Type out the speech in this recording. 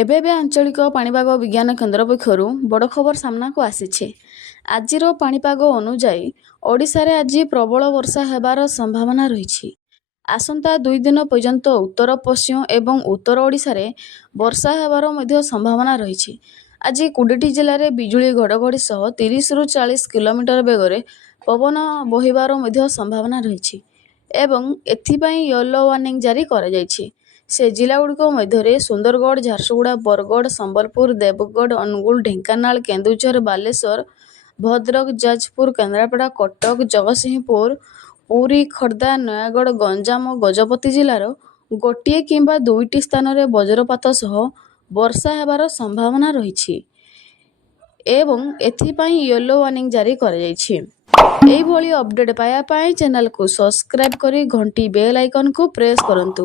ଏବେ ଆଞ୍ଚଳିକ ପାଣିପାଗ ବିଜ୍ଞାନ କେନ୍ଦ୍ର ପକ୍ଷରୁ ବଡ଼ ଖବର ସାମ୍ନାକୁ ଆସିଛି। ଆଜିର ପାଣିପାଗ ଅନୁଯାୟୀ ଓଡ଼ିଶାରେ ଆଜି ପ୍ରବଳ ବର୍ଷା ହେବାର ସମ୍ଭାବନା ରହିଛି। ଆସନ୍ତା 2 ଦିନ ପର୍ଯ୍ୟନ୍ତ ଉତ୍ତର ପଶ୍ଚିମ ଏବଂ ଉତ୍ତର ଓଡ଼ିଶାରେ ବର୍ଷା ହେବାର ମଧ୍ୟ ସମ୍ଭାବନା ରହିଛି। ଆଜି 20ଟି ଜିଲ୍ଲାରେ ବିଜୁଳି ଘଡ଼ଘଡ଼ି ସହ 30ରୁ 40 କିଲୋମିଟର ବେଗରେ ପବନ ବହିବାର ମଧ୍ୟ ସମ୍ଭାବନା ରହିଛି ଏବଂ ଏଥିପାଇଁ ୟେଲୋ ୱାର୍ଣ୍ଣିଂ ଜାରି କରାଯାଇଛି। ସେ ଜିଲ୍ଲାଗୁଡ଼ିକ ମଧ୍ୟରେ ସୁନ୍ଦରଗଡ଼, ଝାରସୁଗୁଡ଼ା, ବରଗଡ଼, ସମ୍ବଲପୁର, ଦେବଗଡ଼, ଅନୁଗୁଳ, ଢେଙ୍କାନାଳ, କେନ୍ଦୁଝର, ବାଲେଶ୍ୱର, ଭଦ୍ରକ, ଯାଜପୁର, କେନ୍ଦ୍ରାପଡ଼ା, କଟକ, ଜଗତସିଂହପୁର, ପୁରୀ, ଖୋର୍ଦ୍ଧା, ନୟାଗଡ଼, ଗଞ୍ଜାମ ଓ ଗଜପତି ଜିଲ୍ଲାର ଗୋଟିଏ କିମ୍ବା 2ଟି ସ୍ଥାନରେ ବଜ୍ରପାତ ସହ ବର୍ଷା ହେବାର ସମ୍ଭାବନା ରହିଛି ଏବଂ ଏଥିପାଇଁ ୟେଲୋ ୱାର୍ଣ୍ଣିଂ ଜାରି କରାଯାଇଛି। ଏହିଭଳି ଅପଡେଟ୍ ପାଇବା ପାଇଁ ଚ୍ୟାନେଲକୁ ସବସ୍କ୍ରାଇବ୍ କରି ଘଣ୍ଟି ବେଲ୍ ଆଇକନକୁ ପ୍ରେସ୍ କରନ୍ତୁ।